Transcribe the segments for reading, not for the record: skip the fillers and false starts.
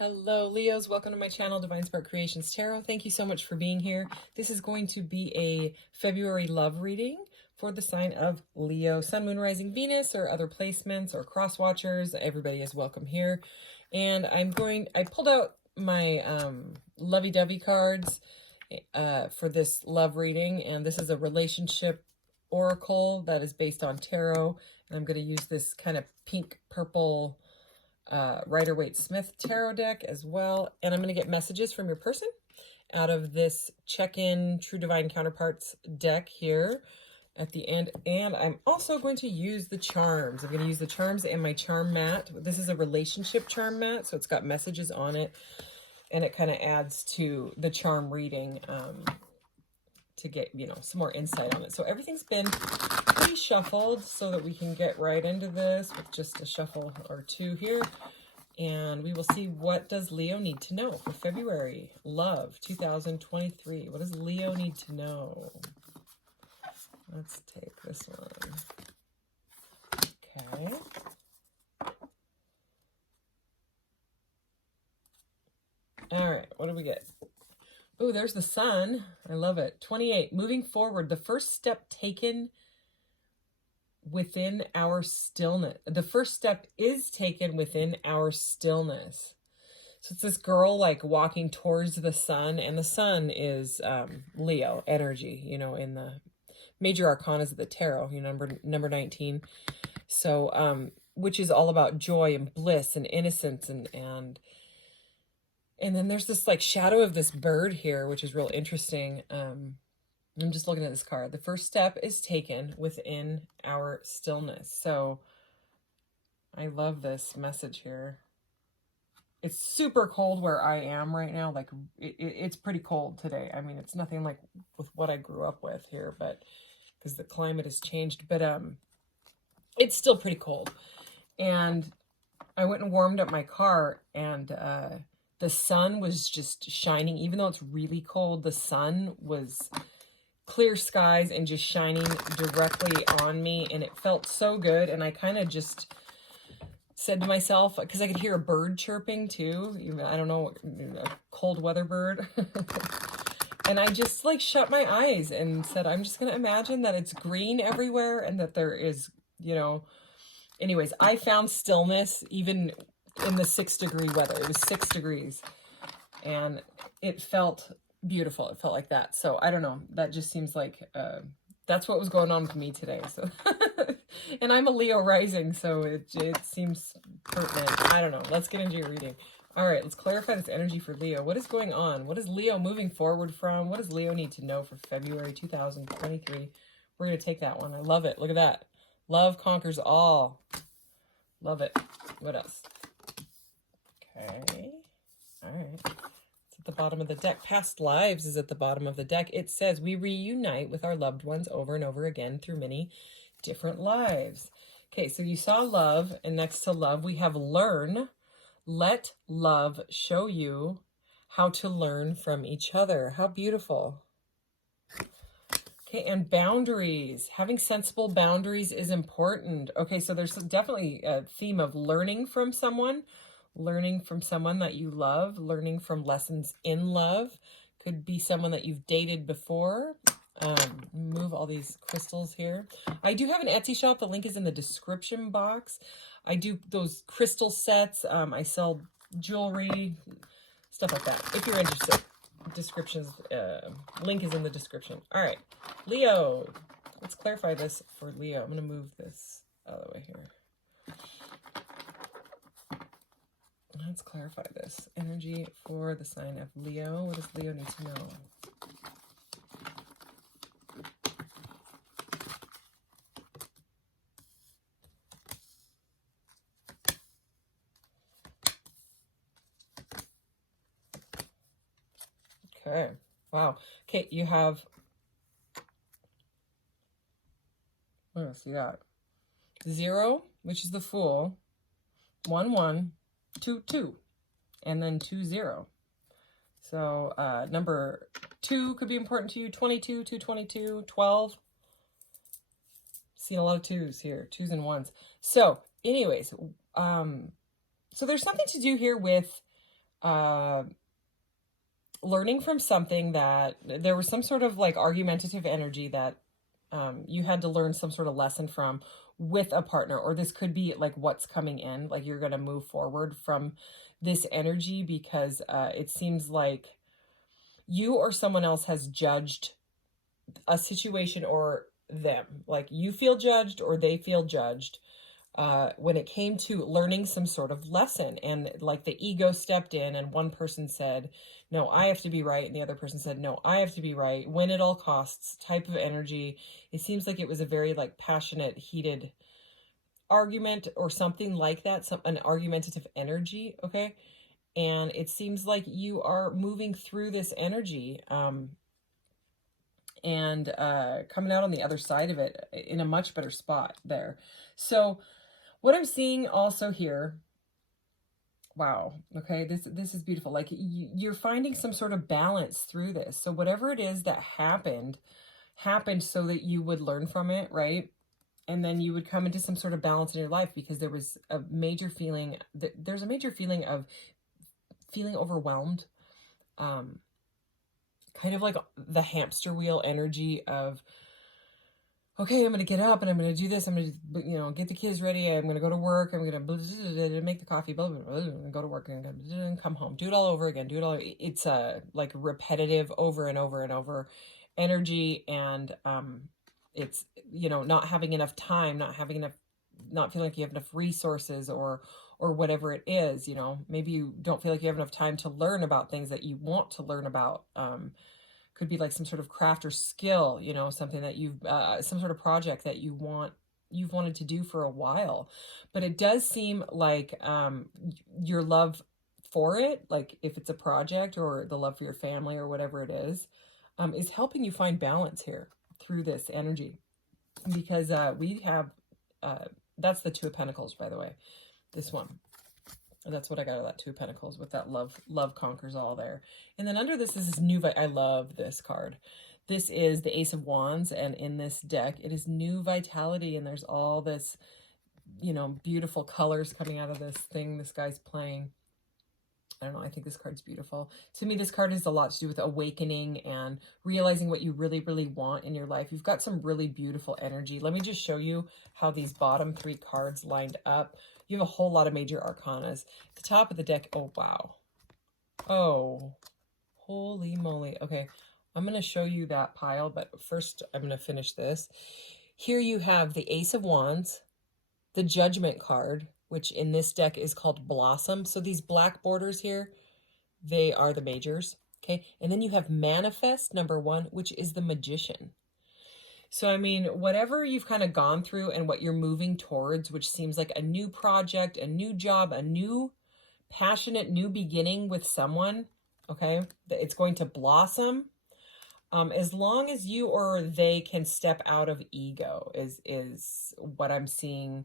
Hello, Leos. Welcome to my channel, Divine Spark Creations Tarot. Thank you so much for being here. This is going to be a February love reading for the sign of Leo, Sun, Moon, Rising, Venus, or other placements or cross watchers. Everybody is welcome here. And I pulled out my lovey-dovey cards for this love reading. And this is a relationship oracle that is based on tarot. And I'm going to use this kind of pink purple Rider-Waite-Smith tarot deck as well. And I'm going to get messages from your person out of this check-in True Divine Counterparts deck here at the end. And I'm also going to use the charms. I'm going to use the charms and my charm mat. This is a relationship charm mat, so it's got messages on it. And it kind of adds to the charm reading to get, some more insight on it. So everything's been pretty shuffled so that we can get right into this with just a shuffle or two here. And we will see, what does Leo need to know for February love 2023. What does Leo need to know? Let's take this one. Okay. All right, what do we get? Oh, there's the sun. I love it. 28. Moving forward, the first step taken within our stillness. The first step is taken within our stillness. So it's this girl like walking towards the sun, and the sun is Leo energy, in the major arcanas of the tarot, number 19. So, which is all about joy and bliss and innocence and then there's this like shadow of this bird here, which is real interesting. I'm just looking at this card. The first step is taken within our stillness. So I love this message here. It's super cold where I am right now. Like it's pretty cold today. I mean, it's nothing like with what I grew up with here, but because the climate has changed, but it's still pretty cold. And I went and warmed up my car, and the sun was just shining. Even though it's really cold, the sun was clear skies and just shining directly on me, and it felt so good. And I kind of just said to myself, because I could hear a bird chirping too, I don't know, a cold weather bird. And I just like shut my eyes and said, I'm just going to imagine that it's green everywhere and that there is, anyways, I found stillness even in the 6-degree weather. It was 6 degrees and it felt beautiful. It felt like that. So I don't know. That just seems like that's what was going on with me today. So, and I'm a Leo rising, so it seems pertinent. I don't know. Let's get into your reading. All right, let's clarify this energy for Leo. What is going on? What is Leo moving forward from? What does Leo need to know for February 2023? We're going to take that one. I love it. Look at that. Love conquers all. Love it. What else? Okay. All right. It's at the bottom of the deck. Past lives is at the bottom of the deck. It says we reunite with our loved ones over and over again through many different lives. Okay, so you saw love, and next to love we have learn. Let love show you how to learn from each other. How beautiful. Okay, and boundaries. Having sensible boundaries is important. Okay, so there's definitely a theme of learning from someone that you love, learning from lessons in love. Could be someone that you've dated before. Move all these crystals here. I do have an Etsy shop. The link is in the description box. I do those crystal sets. I sell jewelry, stuff like that. If you're interested, link is in the description. All right, Leo. Let's clarify this for Leo. I'm going to move this out of the way here. Let's clarify this energy for the sign of Leo. What does Leo need to know? Okay. Wow. Okay, you have, what else you got? 0, which is the Fool, 1, 1, 2, 2, and then 2, 0. So number 2 could be important to you. 22, 222, 12. Seen a lot of 2s here, 2s and 1s. So anyways, so there's something to do here with uh, learning from something that there was some sort of like argumentative energy that you had to learn some sort of lesson from with a partner, or this could be like what's coming in, like you're going to move forward from this energy because it seems like you or someone else has judged a situation or them. Like you feel judged or they feel judged when it came to learning some sort of lesson. And like the ego stepped in and one person said, no, I have to be right. And the other person said, no, I have to be right. Win at all costs type of energy. It seems like it was a very like passionate, heated argument or something like that, an argumentative energy. Okay. And it seems like you are moving through this energy and coming out on the other side of it in a much better spot there. So what I'm seeing also here, wow, okay, this is beautiful. Like you're finding some sort of balance through this. So whatever it is that happened so that you would learn from it, right? And then you would come into some sort of balance in your life because there was a major feeling there's a major feeling of feeling overwhelmed, kind of like the hamster wheel energy of, okay, I'm going to get up and I'm going to do this. I'm going to, get the kids ready. I'm going to go to work. I'm going to make the coffee, blah, blah, blah, and go to work and come home. Do it all over again. It's a like repetitive over and over and over energy. And it's, not having enough time, not feeling like you have enough resources or whatever it is, maybe you don't feel like you have enough time to learn about things that you want to learn about. Could be like some sort of craft or skill, something that you've, some sort of project that you've wanted to do for a while. But it does seem like your love for it, like if it's a project or the love for your family or whatever it is helping you find balance here through this energy. Because we have, that's the Two of Pentacles, by the way, this one. That's what I got out of that Two of Pentacles with that love conquers all there. And then under this is new. I love this card. This is the Ace of Wands. And in this deck, it is new vitality. And there's all this, beautiful colors coming out of this thing this guy's playing. I don't know. I think this card's beautiful. To me, this card has a lot to do with awakening and realizing what you really, really want in your life. You've got some really beautiful energy. Let me just show you how these bottom 3 cards lined up. You have a whole lot of major arcanas. At the top of the deck, oh, wow. Oh, holy moly. Okay, I'm going to show you that pile, but first I'm going to finish this. Here you have the Ace of Wands, the Judgment card, which in this deck is called Blossom. So these black borders here, they are the majors. Okay, and then you have Manifest, number 1, which is the Magician. So, I mean, whatever you've kind of gone through and what you're moving towards, which seems like a new project, a new job, a new passionate new beginning with someone, okay, it's going to blossom as long as you or they can step out of ego is what I'm seeing,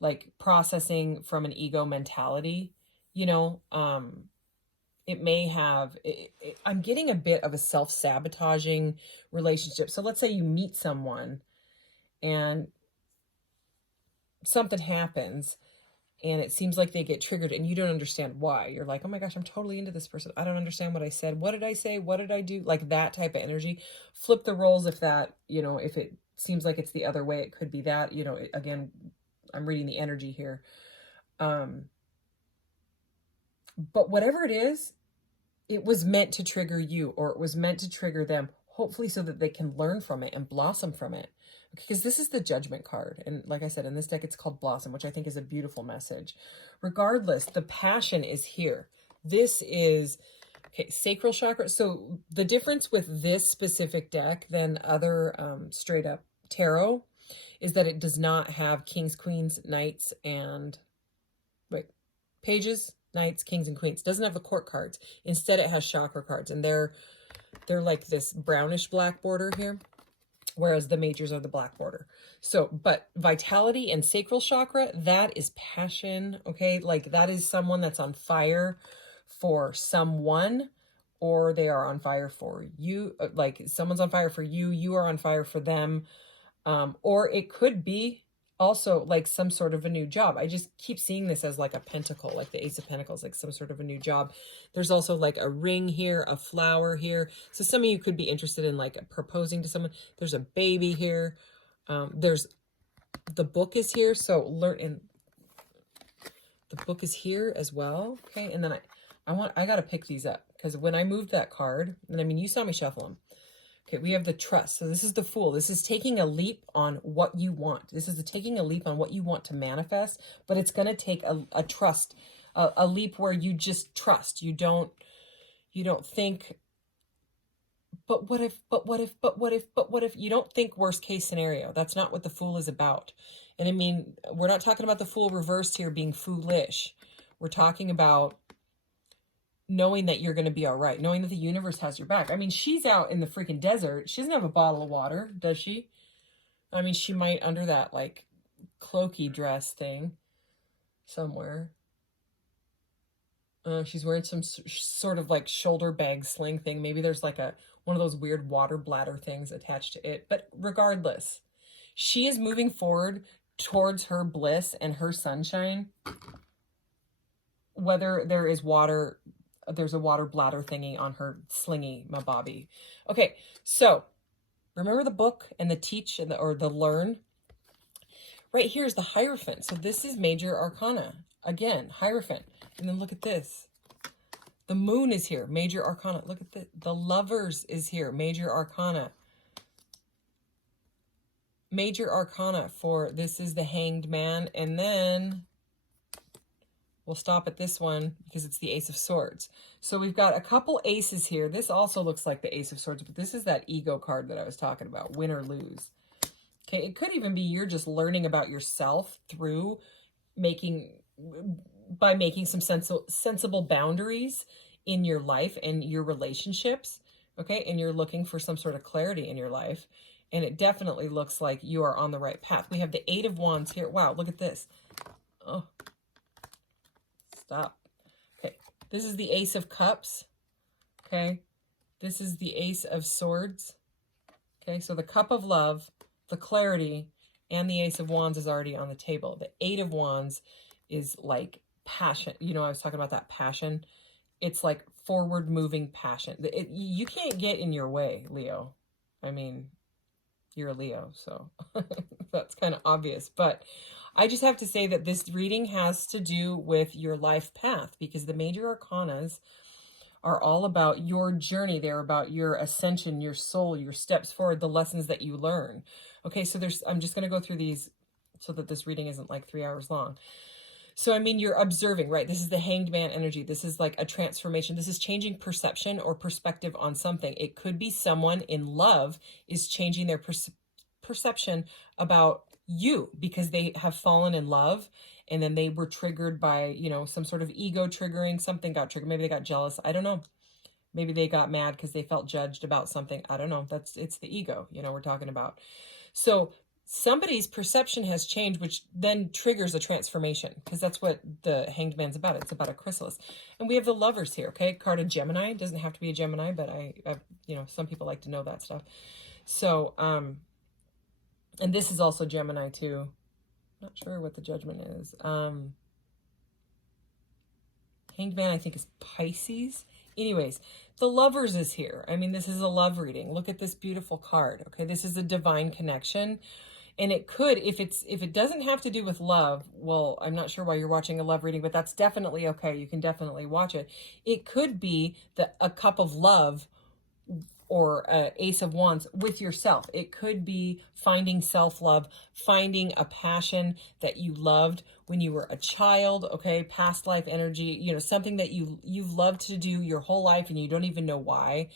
like processing from an ego mentality, it may have, I'm getting a bit of a self-sabotaging relationship. So let's say you meet someone and something happens and it seems like they get triggered and you don't understand why. You're like, oh my gosh, I'm totally into this person. I don't understand what I said. What did I say? What did I do? Like that type of energy. Flip the roles if that, if it seems like it's the other way, it could be that, again, I'm reading the energy here. But whatever it is, it was meant to trigger you, or it was meant to trigger them, hopefully so that they can learn from it and blossom from it. Because this is the Judgment card. And like I said, in this deck, it's called Blossom, which I think is a beautiful message. Regardless, the passion is here. This is, okay, sacral chakra. So the difference with this specific deck than other straight up tarot is that it does not have kings, queens, knights, and pages, knights, kings, and queens. It doesn't have the court cards. Instead, it has chakra cards, and they're like this brownish black border here, whereas the majors are the black border. So, but vitality and sacral chakra, that is passion, okay? Like that is someone that's on fire for someone, or they are on fire for you. Like someone's on fire for you, you are on fire for them. Or it could be also like some sort of a new job. I just keep seeing this as like a pentacle, like the Ace of Pentacles, like some sort of a new job. There's also like a ring here, a flower here. So some of you could be interested in like proposing to someone. There's a baby here. There's the book is here. So learn, and the book is here as well. Okay. And then I got to pick these up because when I moved that card, and I mean, you saw me shuffle them. Okay, we have the trust. So this is the Fool. This is taking a leap on what you want. This is taking a leap on what you want to manifest, but it's going to take a trust, a leap where you just trust. You don't think, but what if, but what if, but what if, but what if? You don't think worst case scenario. That's not what the Fool is about. And I mean, we're not talking about the Fool reversed here being foolish. We're talking about knowing that you're going to be all right, knowing that the universe has your back. I mean, she's out in the freaking desert. She doesn't have a bottle of water, does she? I mean, she might under that like cloaky dress thing somewhere. She's wearing some sort of like shoulder bag sling thing. Maybe there's like one of those weird water bladder things attached to it. But regardless, she is moving forward towards her bliss and her sunshine. Whether there is water, there's a water bladder thingy on her slingy mababi. Okay, so remember the book and the teach and or the learn. Right here is the Hierophant. So this is major arcana. Again, Hierophant. And then look at this. The Moon is here, major arcana. Look at the Lovers is here, major arcana. Major arcana for this is the Hanged Man. And then we'll stop at this one because it's the Ace of Swords. So we've got a couple aces here. This also looks like the Ace of Swords, but this is that ego card that I was talking about, win or lose. Okay, it could even be you're just learning about yourself through by making some sensible boundaries in your life and your relationships. Okay, and you're looking for some sort of clarity in your life. And it definitely looks like you are on the right path. We have the Eight of Wands here. Wow, look at this. Oh. Stop. Okay, this is the Ace of Cups. Okay, this is the Ace of Swords. Okay, so the Cup of Love, the clarity, and the Ace of Wands is already on the table. The Eight of Wands is like passion. You know, I was talking about that passion. It's like forward-moving passion. You can't get in your way, Leo. I mean, you're a Leo, so that's kind of obvious. But I just have to say that this reading has to do with your life path because the major arcanas are all about your journey. They're about your ascension, your soul, your steps forward, the lessons that you learn. Okay, so I'm just going to go through these so that this reading isn't like 3 hours long. So, I mean, you're observing, right? This is the Hanged Man energy. This is like a transformation. This is changing perception or perspective on something. It could be someone in love is changing their perception about you because they have fallen in love and then they were triggered by, you know, some sort of ego triggering, something got triggered. Maybe they got jealous. I don't know. Maybe they got mad because they felt judged about something. I don't know. It's the ego, you know, we're talking about. So somebody's perception has changed, which then triggers a transformation because that's what the Hanged Man's about. It's about a chrysalis. And we have the Lovers here, okay? Card of Gemini. It doesn't have to be a Gemini, but I you know, some people like to know that stuff. So, and this is also Gemini too. Not sure what the Judgment is. Hanged Man, I think, is Pisces. Anyways, the Lovers is here. I mean, this is a love reading. Look at this beautiful card. Okay, this is a divine connection. And it could, if it doesn't have to do with love, well, I'm not sure why you're watching a love reading, but that's definitely okay. You can definitely watch it. It could be a cup of love or Ace of Wands with yourself. It could be finding self-love, finding a passion that you loved when you were a child, okay? Past life energy, you know, something that you've loved to do your whole life and you don't even know why.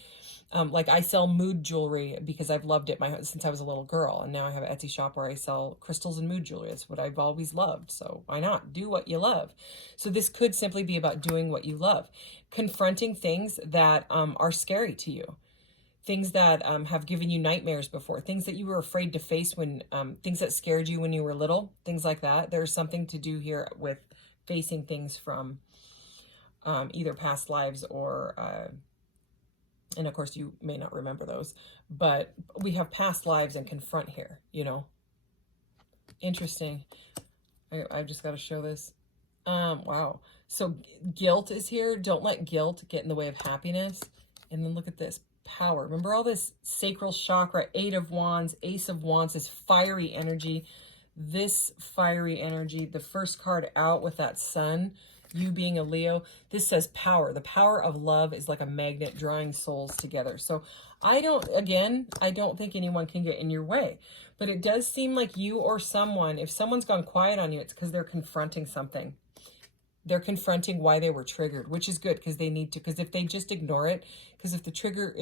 Like I sell mood jewelry because I've loved it since I was a little girl. And now I have an Etsy shop where I sell crystals and mood jewelry. That's what I've always loved. So why not do what you love? So this could simply be about doing what you love. Confronting things that are scary to you. Things that have given you nightmares before, things that you were afraid to face when, things that scared you when you were little, things like that. There's something to do here with facing things from either past lives or, and of course you may not remember those, but we have past lives and confront here, you know. Interesting. I've just got to show this. Wow. So guilt is here. Don't let guilt get in the way of happiness. And then look at this. Power. Remember all this sacral chakra, 8 of Wands, Ace of Wands, this fiery energy. This fiery energy, the first card out with that sun, you being a Leo, this says power. The power of love is like a magnet drawing souls together. So I don't think anyone can get in your way. But it does seem like you or someone, if someone's gone quiet on you, it's because they're confronting something. They're confronting why they were triggered, which is good because they need to. Because if they just ignore it, because if the trigger,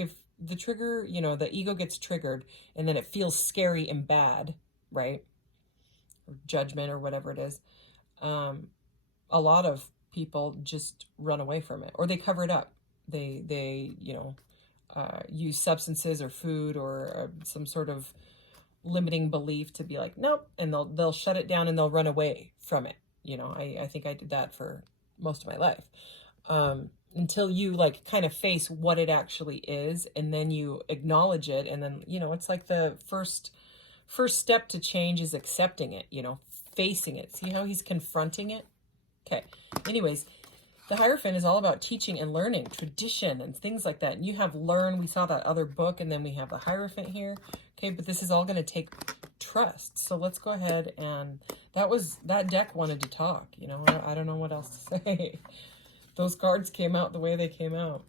you know, the ego gets triggered and then it feels scary and bad, right? Or judgment or whatever it is. A lot of people just run away from it or they cover it up. They you know, use substances or food or some sort of limiting belief to be like, nope, and they'll shut it down and they'll run away from it. You know, I think I did that for most of my life. Until you like kind of face what it actually is and then you acknowledge it. And then, you know, it's like the first step to change is accepting it, you know, facing it. See how he's confronting it? Okay. Anyways, the Hierophant is all about teaching and learning, tradition and things like that. And you have learn, we saw that other book, and then we have the Hierophant here. Okay, but this is all going to take trust. So let's go ahead and that deck wanted to talk, you know. I don't know what else to say. Those cards came out the way they came out.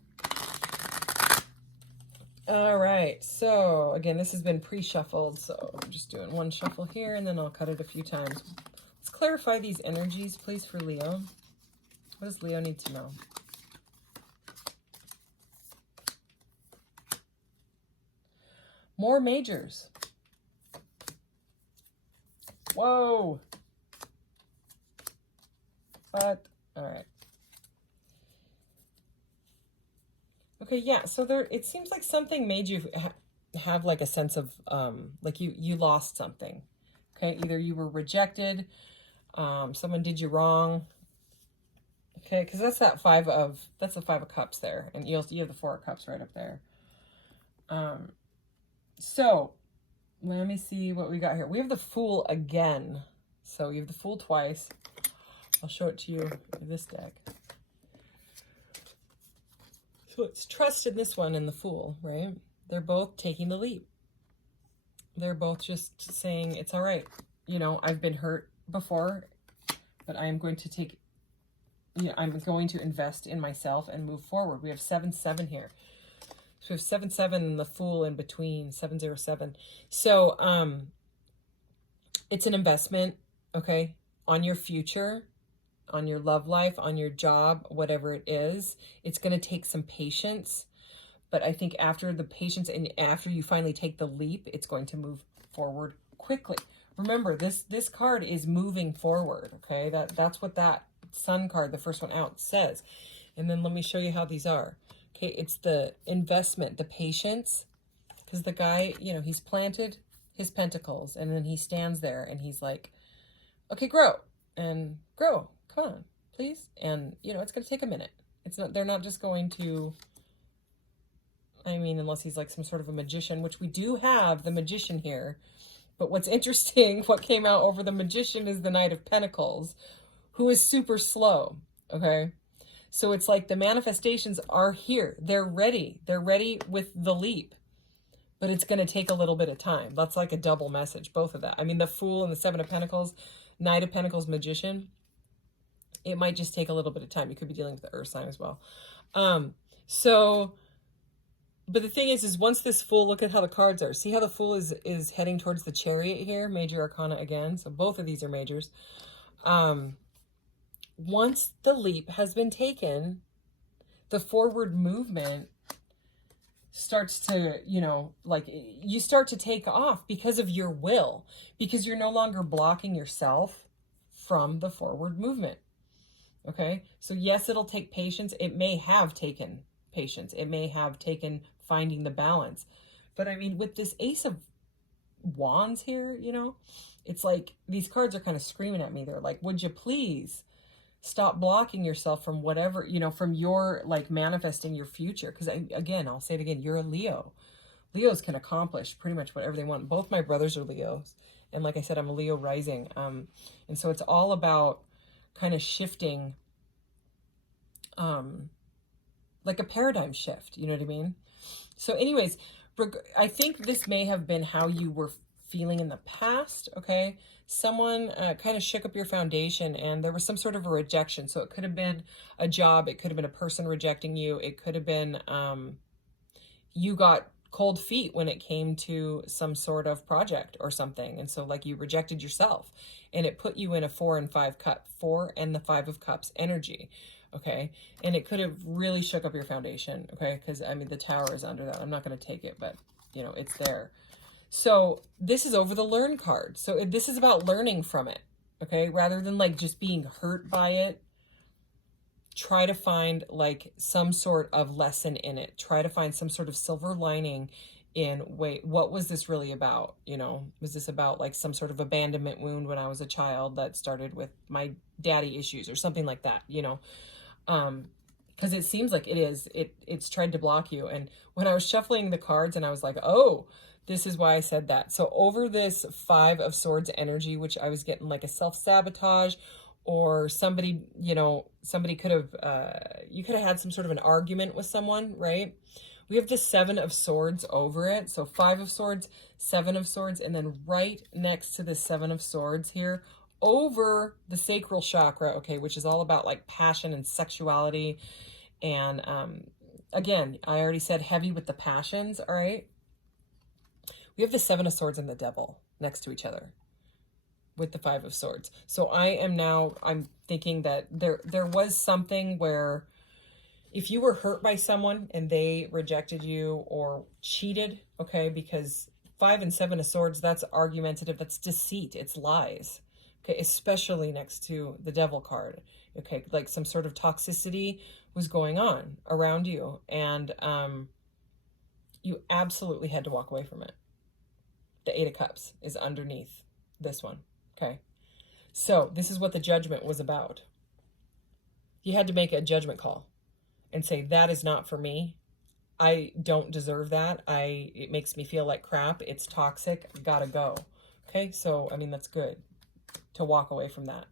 All right, so again, this has been pre-shuffled, so I'm just doing one shuffle here and then I'll cut it a few times. Let's clarify these energies, please, for Leo. What does Leo need to know? More majors. Whoa. But, all right. Okay, yeah, so there, it seems like something made you have like a sense of, like you lost something. Okay, either you were rejected, someone did you wrong. Okay, because that's the 5 of Cups there, and you have the 4 of Cups right up there. So let me see what we got here. We have the Fool again. So you have the Fool twice. I'll show it to you in this deck. So it's trust in this one and the Fool, right? They're both taking the leap. They're both just saying, it's all right. You know, I've been hurt before, but I am going to take, you know, I'm going to invest in myself and move forward. We have 7-7 here. So we have 7-7 and the Fool in between, 7-0-7. So it's an investment, okay, on your future, on your love life, on your job, whatever it is. It's going to take some patience. But I think after the patience and after you finally take the leap, it's going to move forward quickly. Remember, this card is moving forward, okay? That's what that Sun card, the first one out, says. And then let me show you how these are. Okay, it's the investment, the patience, because the guy, you know, he's planted his pentacles and then he stands there and he's like, okay, grow and grow. Come on, please. And, you know, it's going to take a minute. It's not, they're not just going to, I mean, unless he's like some sort of a magician, which we do have the Magician here. But what's interesting, what came out over the Magician is the Knight of Pentacles, who is super slow, okay? So it's like the manifestations are here. They're ready. They're ready with the leap. But it's going to take a little bit of time. That's like a double message, both of that. I mean, the Fool and the 7 of Pentacles, Knight of Pentacles, Magician, it might just take a little bit of time. You could be dealing with the Earth sign as well. But the thing is once this Fool, look at how the cards are. See how the Fool is heading towards the Chariot here? Major Arcana again. So both of these are majors. Once the leap has been taken, the forward movement starts to, you know, like you start to take off because of your will, because you're no longer blocking yourself from the forward movement. Okay. So yes, it'll take patience. It may have taken patience. It may have taken finding the balance. But I mean, with this Ace of Wands here, you know, it's like these cards are kind of screaming at me. They're like, would you please stop blocking yourself from whatever, you know, from your like manifesting your future? Because again, I'll say it again, you're a Leo. Leos can accomplish pretty much whatever they want. Both my brothers are Leos. And like I said, I'm a Leo rising. And so it's all about kind of shifting, like a paradigm shift, you know what I mean? So anyways, I think this may have been how you were feeling in the past, okay? Someone kind of shook up your foundation and there was some sort of a rejection. So it could have been a job, it could have been a person rejecting you, it could have been you got cold feet when it came to some sort of project or something. And so like you rejected yourself and it put you in a 4 and 5 cup, 4 and the 5 of cups energy. Okay. And it could have really shook up your foundation. Okay. Because I mean, the Tower is under that. I'm not going to take it, but you know, it's there. So this is over the learn card. So this is about learning from it. Okay. Rather than like just being hurt by it, try to find like some sort of lesson in it. Try to find some sort of silver lining in, wait, what was this really about? You know, was this about like some sort of abandonment wound when I was a child that started with my daddy issues or something like that, you know? Because it seems like it's tried to block you. And when I was shuffling the cards and I was like, oh, this is why I said that. So over this 5 of Swords energy, which I was getting like a self-sabotage, or somebody, you know, somebody could have, you could have had some sort of an argument with someone, right? We have the 7 of Swords over it. So 5 of Swords, 7 of Swords, and then right next to the 7 of Swords here, over the sacral chakra, okay, which is all about like passion and sexuality. And again, I already said heavy with the passions, all right? We have the 7 of Swords and the Devil next to each other with the 5 of Swords. So I'm thinking that there was something where if you were hurt by someone and they rejected you or cheated, okay, because 5 and 7 of Swords, that's argumentative, that's deceit, it's lies. Okay, especially next to the Devil card. Okay, like some sort of toxicity was going on around you, and you absolutely had to walk away from it. The 8 of Cups is underneath this one. Okay, so this is what the Judgment was about. You had to make a judgment call and say, that is not for me. I don't deserve that. It makes me feel like crap. It's toxic. Gotta go. Okay, so I mean, that's good to walk away from that.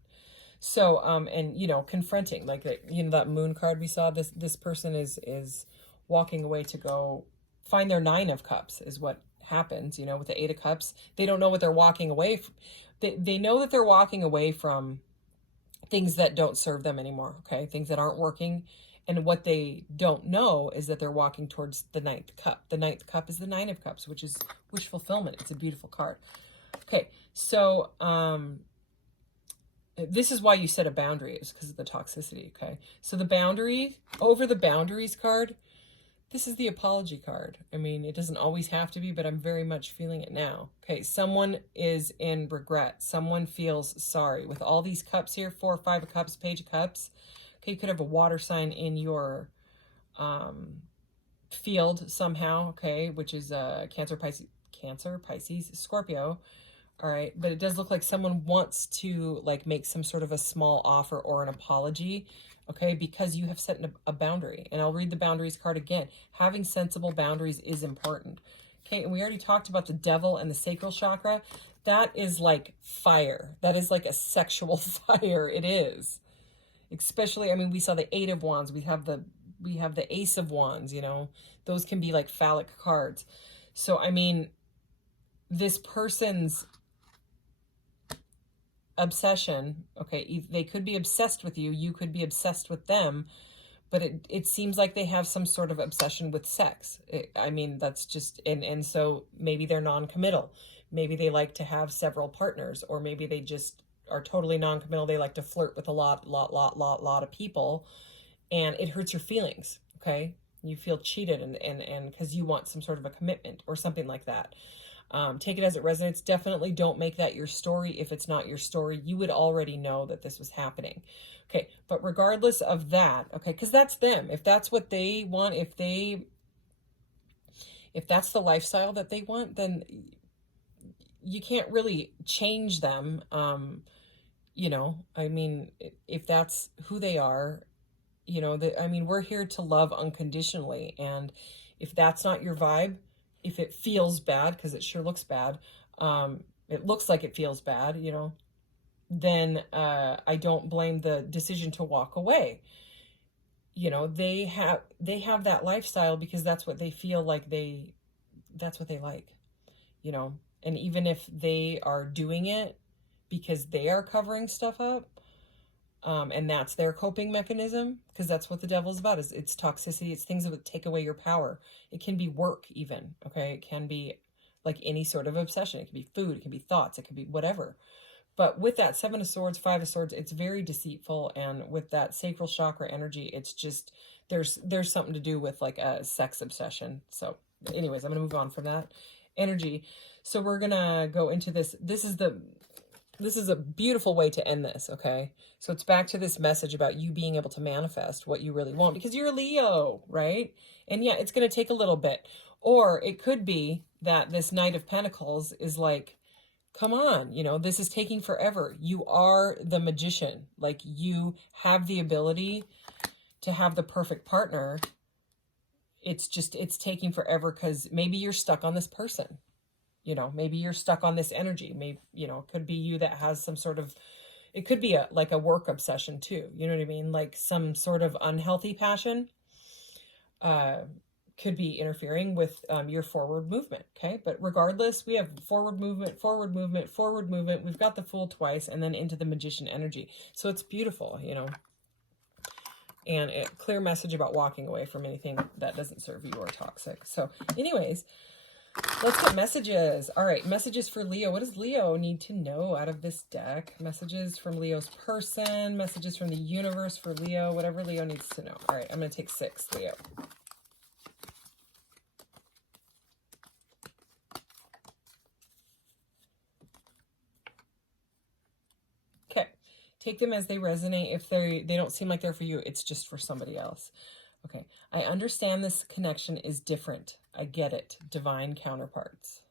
So and you know, confronting, like you know, that Moon card we saw, this person is walking away to go find their 9 of Cups is what happens, you know, with the 8 of Cups. They don't know what they're walking away from. They know that they're walking away from things that don't serve them anymore, okay? Things that aren't working. And what they don't know is that they're walking towards the 9th cup. The 9th cup is the 9 of Cups, which is wish fulfillment. It's a beautiful card. Okay, so this is why you set a boundary, is because of the toxicity, okay? So the boundary, over the boundaries card, this is the apology card. I mean, it doesn't always have to be, but I'm very much feeling it now. Okay, someone is in regret. Someone feels sorry. With all these cups here, 4, 5 of Cups, Page of Cups. Okay, you could have a water sign in your field somehow, okay, which is Cancer, Pisces, Scorpio. All right, but it does look like someone wants to like make some sort of a small offer or an apology, okay, because you have set a boundary. And I'll read the boundaries card again. Having sensible boundaries is important. Okay, and we already talked about the Devil and the sacral chakra. That is like fire. That is like a sexual fire. It is. Especially, I mean, we saw the 8 of Wands. We have the Ace of Wands, you know. Those can be like phallic cards. So, I mean, this person's obsession, okay, they could be obsessed with you, you could be obsessed with them, but it seems like they have some sort of obsession with sex. I mean, that's just, and so maybe they're non-committal. Maybe they like to have several partners, or maybe they just are totally non-committal. They like to flirt with a lot of people, and it hurts your feelings, okay? You feel cheated and because you want some sort of a commitment or something like that. Take it as it resonates. Definitely don't make that your story. If it's not your story, you would already know that this was happening. Okay, but regardless of that, okay, because that's them. If that's what they want, if that's the lifestyle that they want, then you can't really change them. You know, I mean, if that's who they are, you know, I mean, we're here to love unconditionally. And if that's not your vibe, if it feels bad, because it sure looks bad, it looks like it feels bad, you know, then I don't blame the decision to walk away. You know, they have that lifestyle because that's what they feel like that's what they like, you know. And even if they are doing it because they are covering stuff up, and that's their coping mechanism, because that's what the devil's about, is it's toxicity, it's things that would take away your power. It can be work even, okay? It can be like any sort of obsession. It can be food, it can be thoughts, it can be whatever. But with that Seven of Swords, Five of Swords, it's very deceitful. And with that sacral chakra energy, it's just, there's something to do with like a sex obsession. So anyways, I'm going to move on from that energy. So we're going to go into this. This is a beautiful way to end this, okay? So it's back to this message about you being able to manifest what you really want, because you're a Leo, right? And yeah, it's going to take a little bit. Or it could be that this Knight of Pentacles is like, come on, you know, this is taking forever. You are the magician. Like, you have the ability to have the perfect partner. It's just, it's taking forever because maybe you're stuck on this person. You know, maybe you're stuck on this energy. Maybe, you know, it could be you that has some sort of, it could be like a work obsession too. You know what I mean? Like some sort of unhealthy passion could be interfering with your forward movement. Okay. But regardless, we have forward movement, forward movement, forward movement. We've got the Fool twice and then into the Magician energy. So it's beautiful, you know, and a clear message about walking away from anything that doesn't serve you or toxic. So anyways, let's get messages. All right, messages for Leo. What does Leo need to know out of this deck? Messages from Leo's person, messages from the universe for Leo, whatever Leo needs to know. All right, I'm going to take 6, Leo. Okay, take them as they resonate. If they don't seem like they're for you, it's just for somebody else. Okay, I understand this connection is different. I get it. Divine counterparts.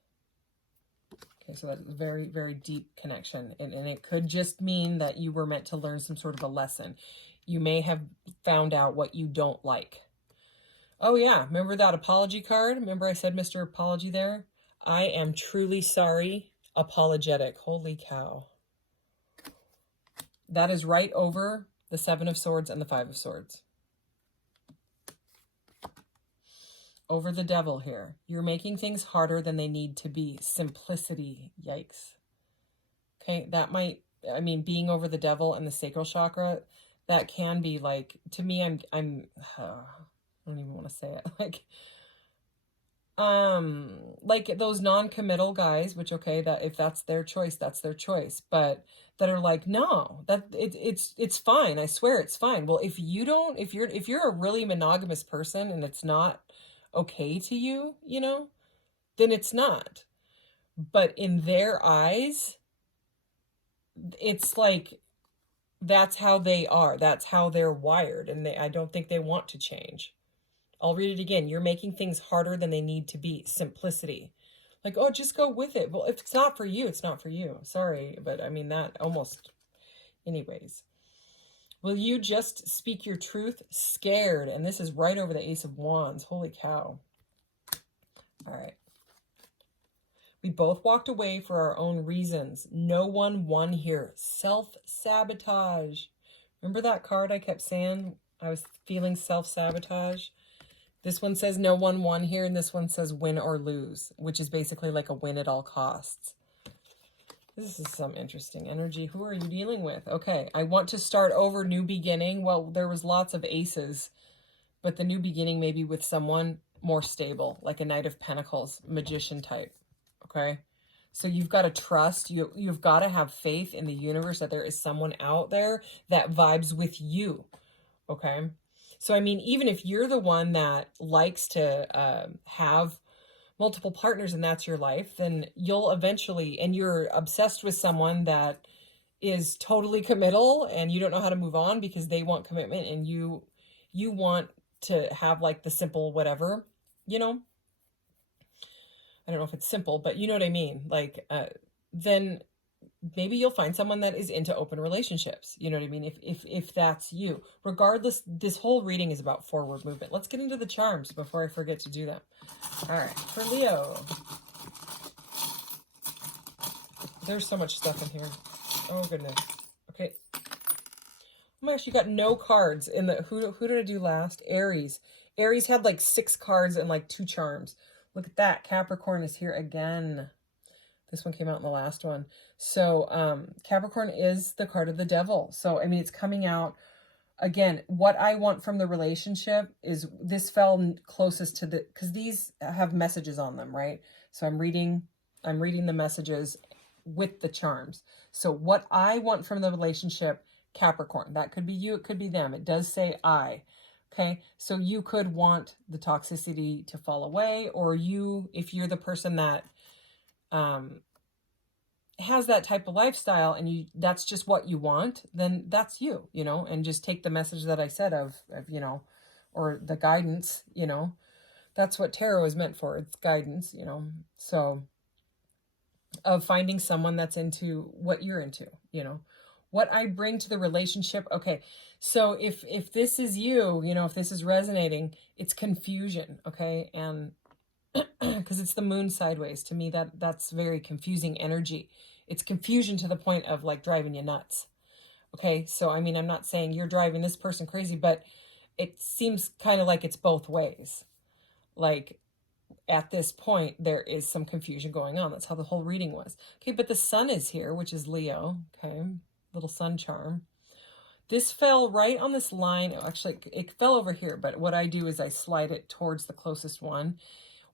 Okay, so that's a very, very deep connection. And it could just mean that you were meant to learn some sort of a lesson. You may have found out what you don't like. Oh yeah, remember that apology card? Remember I said Mr. Apology there? I am truly sorry, apologetic. Holy cow. That is right over the 7 of Swords and the 5 of Swords. Over the Devil here. You're making things harder than they need to be. Simplicity. Yikes. Okay, that might, I mean, being over the Devil and the sacral chakra, that can be like, to me, I don't even want to say it. Like those non-committal guys, which, okay, that if that's their choice, that's their choice. But that are like, no, that it's fine. I swear it's fine. Well, if you're a really monogamous person and it's not okay to you, you know, then it's not. But in their eyes, it's like, that's how they are. That's how they're wired. And I don't think they want to change. I'll read it again. You're making things harder than they need to be. Simplicity. Like, oh, just go with it. Well, if it's not for you, it's not for you. Sorry, but I mean, that almost... Anyways. Will you just speak your truth? Scared. And this is right over the Ace of Wands. Holy cow. All right. We both walked away for our own reasons. No one won here. Self-sabotage. Remember that card I kept saying? I was feeling self-sabotage. This one says no one won here, and this one says win or lose, which is basically like a win at all costs. This is some interesting energy. Who are you dealing with? Okay, I want to start over, new beginning. Well, there was lots of aces, but the new beginning may be with someone more stable, like a Knight of Pentacles, magician type, okay? So you've got to trust, you've got to have faith in the universe that there is someone out there that vibes with you, okay? So, I mean, even if you're the one that likes to have multiple partners and that's your life, then you'll eventually, and you're obsessed with someone that is totally committal and you don't know how to move on because they want commitment and you want to have like the simple whatever, you know? I don't know if it's simple, but you know what I mean? Like, then maybe you'll find someone that is into open relationships. You know what I mean? If that's you. Regardless, this whole reading is about forward movement. Let's get into the charms before I forget to do that. All right, for Leo. There's so much stuff in here. Oh, goodness. Okay. Oh my gosh, you got no cards in the... Who did I do last? Aries. Aries had like 6 cards and like 2 charms. Look at that. Capricorn is here again. This one came out in the last one. So Capricorn is the card of the devil. So, I mean, it's coming out. Again, what I want from the relationship is, this fell closest to the... Because these have messages on them, right? So I'm reading the messages with the charms. So what I want from the relationship, Capricorn, that could be you, it could be them. It does say I. Okay, so you could want the toxicity to fall away, or you, if you're the person that has that type of lifestyle and that's just what you want, then that's you, you know, and just take the message that I said of, you know, or the guidance, you know, that's what tarot is meant for. It's guidance, you know, so of finding someone that's into what you're into, you know, what I bring to the relationship. Okay. So if this is you, you know, if this is resonating, it's confusion. Okay. And because it's the moon sideways, to me, that's very confusing energy. It's confusion to the point of like driving you nuts. Okay. So, I mean, I'm not saying you're driving this person crazy, but it seems kind of like it's both ways. Like, at this point, there is some confusion going on. That's how the whole reading was. Okay, but the sun is here, which is Leo. Okay, little sun charm. This fell right on this line. Actually, it fell over here, but what I do is I slide it towards the closest one.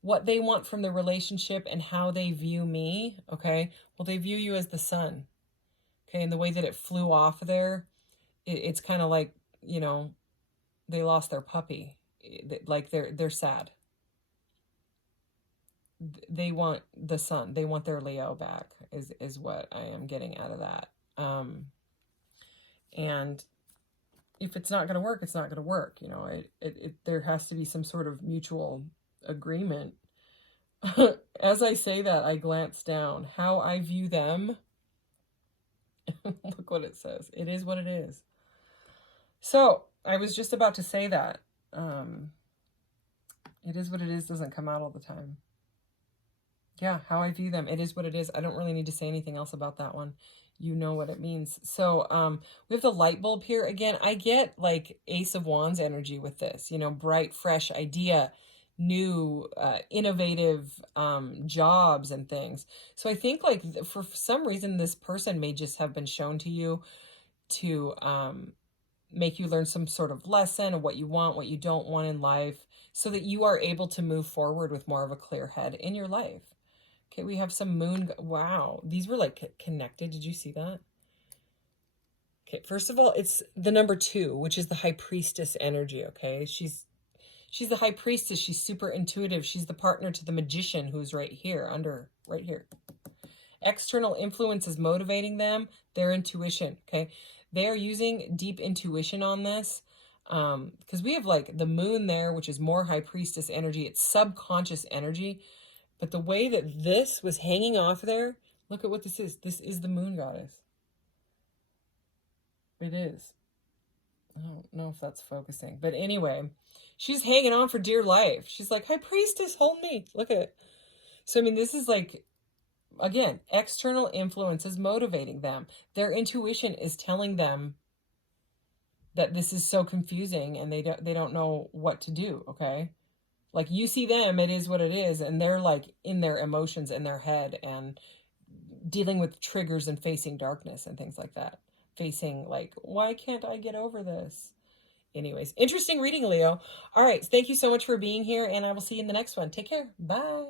What they want from the relationship and how they view me, okay? Well, they view you as the sun. Okay, and the way that it flew off there, it's kind of like, you know, they lost their puppy. Like they're sad. They want the sun. They want their Leo back, is what I am getting out of that. And if it's not going to work, it's not going to work. You know, there has to be some sort of mutual agreement. As I say that, I glance down. How I view them. Look what it says. It is what it is. So I was just about to say that. It is what it is doesn't come out all the time. Yeah, how I view them. It is what it is. I don't really need to say anything else about that one. You know what it means. So we have the light bulb here. Again, I get like Ace of Wands energy with this. You know, bright, fresh idea, new, innovative jobs and things. So I think like for some reason, this person may just have been shown to you to make you learn some sort of lesson of what you want, what you don't want in life, so that you are able to move forward with more of a clear head in your life. Okay, we have some moon. Wow, these were like connected. Did you see that? Okay, first of all, it's the number 2, which is the high priestess energy. Okay, she's the high priestess. She's super intuitive. She's the partner to the magician, who's right here, right here. External influence is motivating them. Their intuition. Okay, they are using deep intuition on this. Because we have like the moon there, which is more high priestess energy. It's subconscious energy. But the way that this was hanging off there, look at what this is. This is the moon goddess. It is. I don't know if that's focusing. But anyway, she's hanging on for dear life. She's like, high priestess, hold me. Look at it. So, I mean, this is like, again, external influence is motivating them. Their intuition is telling them that this is so confusing and they don't know what to do, okay? Like, you see them, it is what it is, and they're like in their emotions in their head and dealing with triggers and facing darkness and things like that. Facing like, why can't I get over this? Anyways, interesting reading, Leo. All right, thank you so much for being here, and I will see you in the next one. Take care. Bye.